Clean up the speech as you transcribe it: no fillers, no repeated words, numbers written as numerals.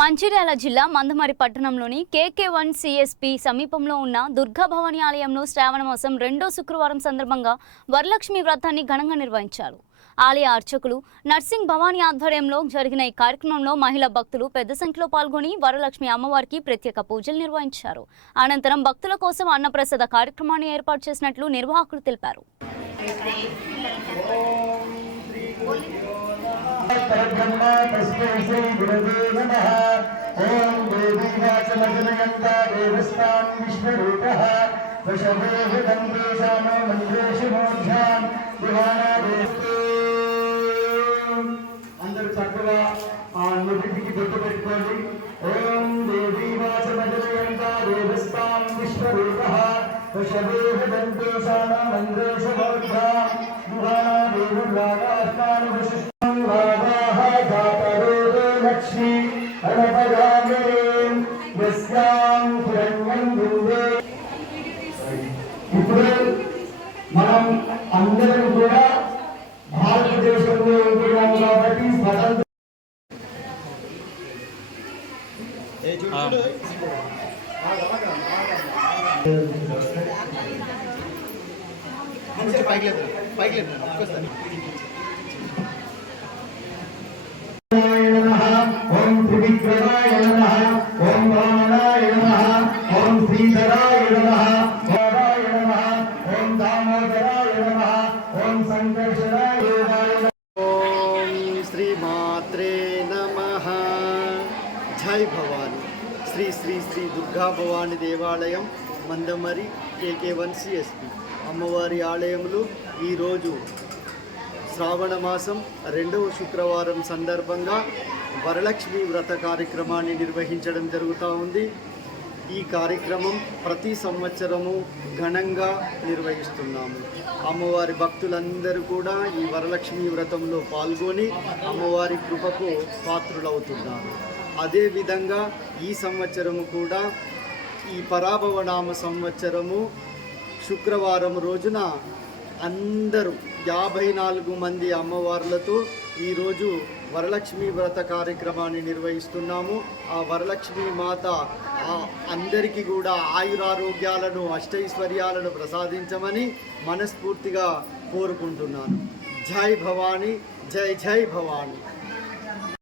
మంచిర్యాల జిల్లా మందమరి పట్టణంలోని KK1 CSP సమీపంలో ఉన్న దుర్గా భవాని ఆలయంలో శ్రావణ మాసం రెండో శుక్రవారం సందర్భంగా వరలక్ష్మి వ్రతాన్ని ఘనంగా నిర్వహించారు. ఆలయ అర్చకులు నర్సింగ్ భవాని ఆధ్వర్యంలో జరిగిన ఈ కార్యక్రమంలో మహిళా భక్తులు పెద్ద సంఖ్యలో పాల్గొని వరలక్ష్మి అమ్మవారికి ప్రత్యేక పూజలు నిర్వహించారు. అనంతరం భక్తుల కోసం అన్నప్రసాద కార్యక్రమాన్ని ఏర్పాటు చేసినట్లు నిర్వాహకులు తెలిపారు. परब्रह्मा तस्मै श्री गुरवे नमः। ओम देवी वाचमजनयन्ता देवस्तां विश्वरूपः वशवे हृदम्बेशानो मन्त्रेषु मोध्यां दिवाना देवते अंदर चक्कवा नोटिకి గుర్తు పెట్టుకోండి. ఓం దేవి వాచమజనయంతా దేవస్తాం విశ్వరూపः వశवे హృదम्बेशानो मन्त्रेषु मोध्यां दिवाना देवरागास्तानु ఇప్పుడు మనం అందరం కూడా భారతదేశంలో ఉంటున్నాం కాబట్టి స్వతంత్ర ఓం త్రివిక్రమాయ నమః ఓం వామనాయ నమః ఓం శ్రీధరాయ నమః ఓం నమః ఓం దామోదరాయ నమః ఓం సంకర్షణాయ నమః ఓం శ్రీ మాత్రే నమః. జై భవాని. శ్రీ శ్రీ శ్రీ దుర్గా భవాని దేవాలయం మందమరి KK1 CSP అమ్మవారి ఆలయంలో ఈరోజు శ్రావణ మాసం రెండవ శుక్రవారం సందర్భంగా వరలక్ష్మి వ్రత కార్యక్రమాన్ని నిర్వహించడం జరుగుతూ ఉంది. ఈ కార్యక్రమం ప్రతి సంవత్సరము ఘనంగా నిర్వహిస్తున్నాము. అమ్మవారి భక్తులందరూ కూడా ఈ వరలక్ష్మి వ్రతంలో పాల్గొని అమ్మవారి కృపకు పాత్రులవుతున్నారు. అదేవిధంగా ఈ సంవత్సరము కూడా ఈ పరాభవనామ సంవత్సరము శుక్రవారం రోజున అందరూ 54 మంది అమ్మవార్లతో ఈరోజు వరలక్ష్మి వ్రత కార్యక్రమాన్ని నిర్వహిస్తున్నాము. ఆ వరలక్ష్మి మాత అందరికీ కూడా ఆయురారోగ్యాలను అష్టైశ్వర్యాలను ప్రసాదించమని మనస్ఫూర్తిగా కోరుకుంటున్నాను. జై భవాని, జై జై భవాని.